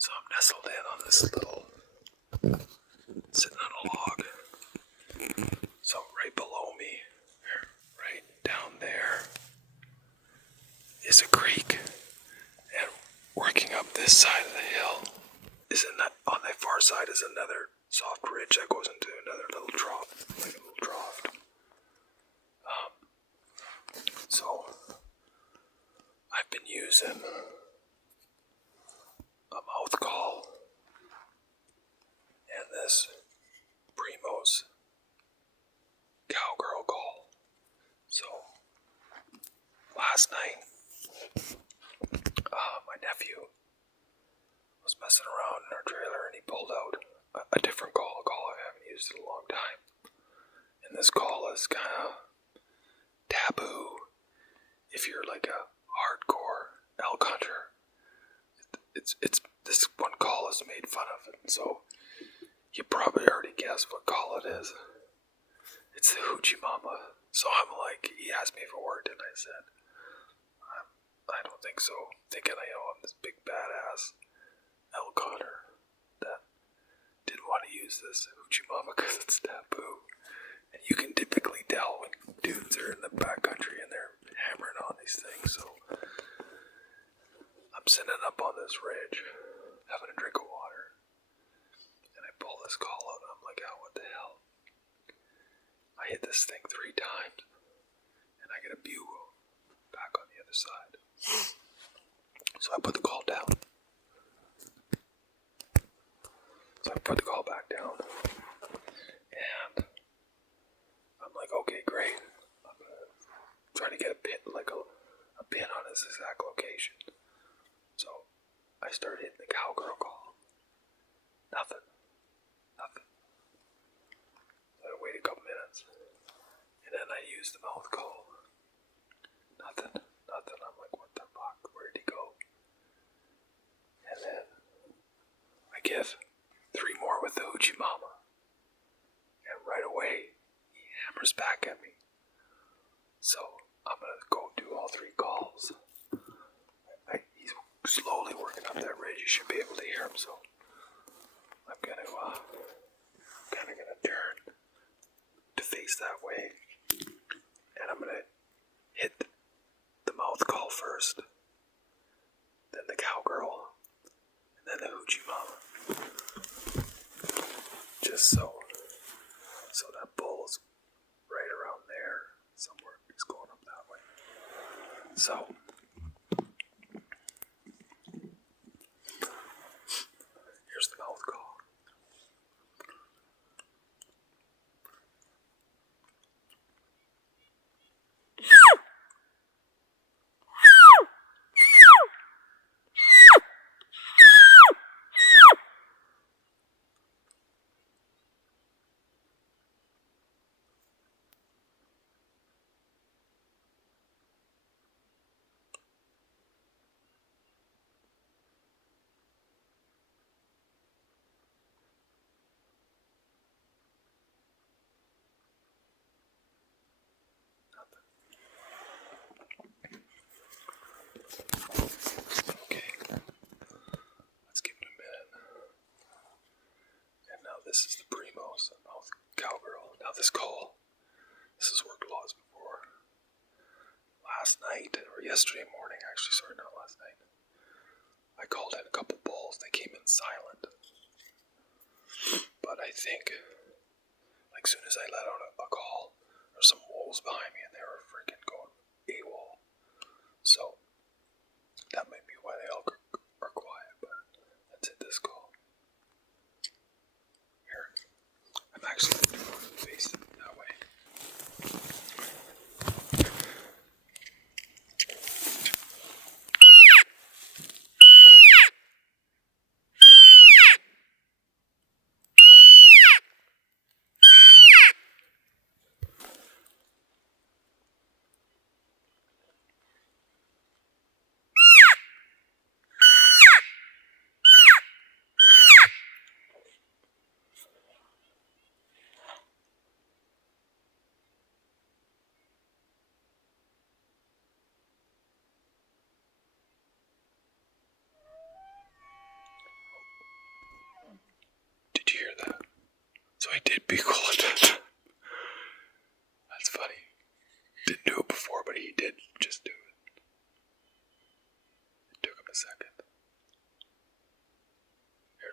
So I'm nestled in on this little, sitting on a log. So right below me, right down there, is a creek. And working up this side of the hill, on the far side is another soft ridge that goes into another little trough, like a little trough. So I've been using a mouth call and this Primo's cowgirl call. So last night, my nephew was messing around in our trailer and he pulled out a different call, a call I haven't used in a long time. And this call is kind of taboo if you're like a hardcore elk hunter. It's this one call is made fun of, and so you probably already guessed what call it is. It's the hoochie mama. So I'm like, he asked me if it worked, and I said, I don't think so. Thinking I'm this big badass elk hunter that didn't want to use this hoochie mama because it's taboo. And you can typically tell when dudes are in the backcountry and they're hammering on these things. So I'm sitting up on this ridge, having a drink of water, and I pull this call out, and I'm like, oh, what the hell? I hit this thing 3 times, and I get a bugle back on the other side. So I put the call down. So I put the call back down, and I'm like, okay, great. I'm trying to get a pin, like a pin on this exact location. So I started hitting the cowgirl call. Nothing. I waited a couple minutes, and then I used the mouth call. Nothing. I'm like, what the fuck? Where'd he go? And then I give 3 more with the hoochie mama, and right away he hammers back at me. So I'm gonna go do all 3 calls. He's slowly working up that ridge. You should be able to hear him. So I'm gonna kind of gonna turn to face that way, and I'm gonna hit the mouth call first, then the cowgirl, and then the hoochie mama. Just so that bull's right around there somewhere. He's going up that way. So here's the mouth call. Okay, let's give it a minute. And now this is the Primo's mouth cowgirl. Now this call, this has worked lots before. Last night, or yesterday morning, actually, sorry, not last night, I called in a couple bulls. They came in silent. But I think, like, soon as I let out a call, there's some wolves behind me and they were freaking going AWOL. So that might be why they all are quiet, but let's hit this call. Here. I'm actually going to face it that way.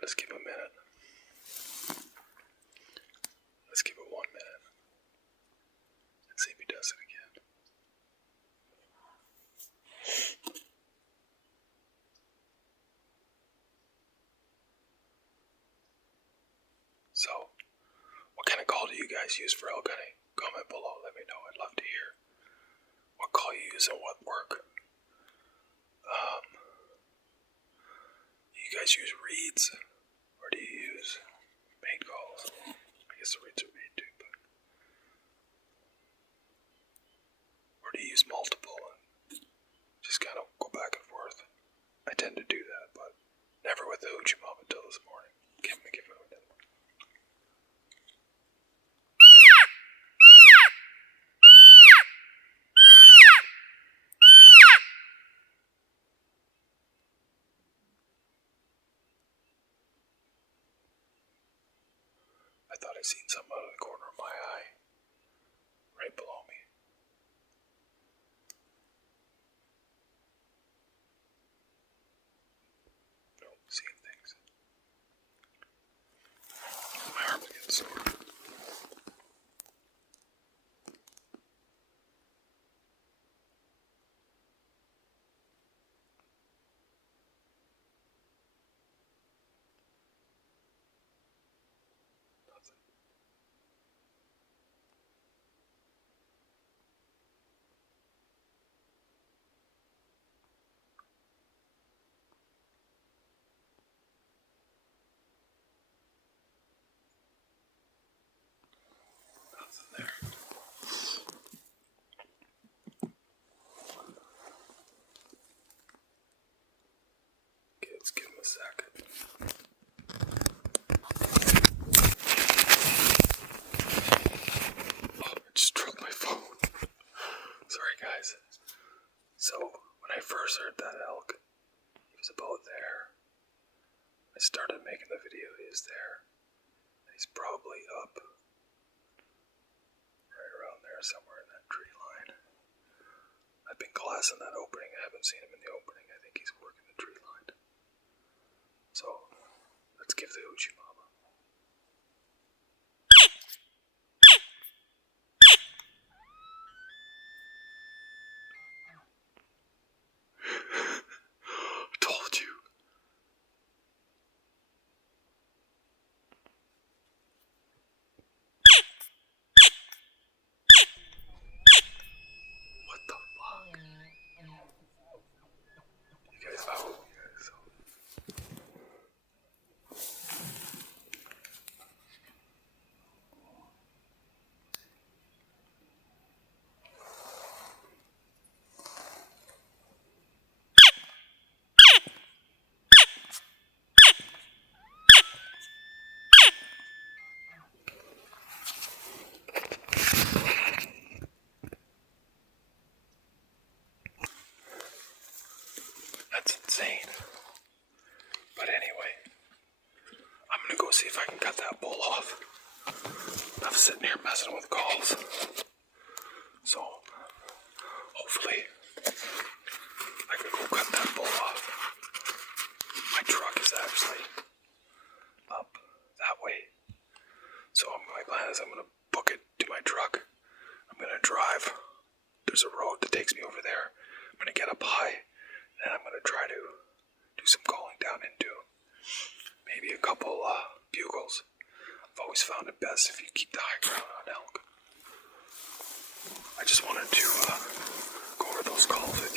Let's give him a minute. Let's give it 1 minute. And see if he does it again. So, what kind of call do you guys use for elk hunting? Comment below, let me know. I'd love to hear what call you use and what work. Do you guys use reeds? Or do you use made calls? I guess the reeds are made too, but... Or do you use multiple and just kind of go back and forth? I tend to do that, but never with the hoochie mom until this morning. Give me a minute. I thought I seen something out of the corner of my eye, right below me. Nope, seeing things. My arm's getting sore. Nothing there. Okay, let's give him a second. Oh, I just dropped my phone. Sorry, guys. So, when I first heard that elk, he was about there. I started making the video, he is there. And he's probably up right around there somewhere in that tree line. I've been glassing that opening. I haven't seen him in the opening. I think he's working the tree line. So, let's give the hoochie mama. I told you. What the fuck? You guys, I hope you guys. That's insane. But anyway, I'm gonna go see if I can cut that bull off. I'm sitting here messing with calls. So, hopefully, I can go cut that bull off. My truck is actually up that way. So my plan is I'm gonna book it to my truck. I'm gonna drive. There's a road that takes me over there. I'm gonna get up high, and I'm gonna try to do some calling down into maybe a couple bugles. I've always found it best if you keep the high ground on elk. I just wanted to go over those calls with you.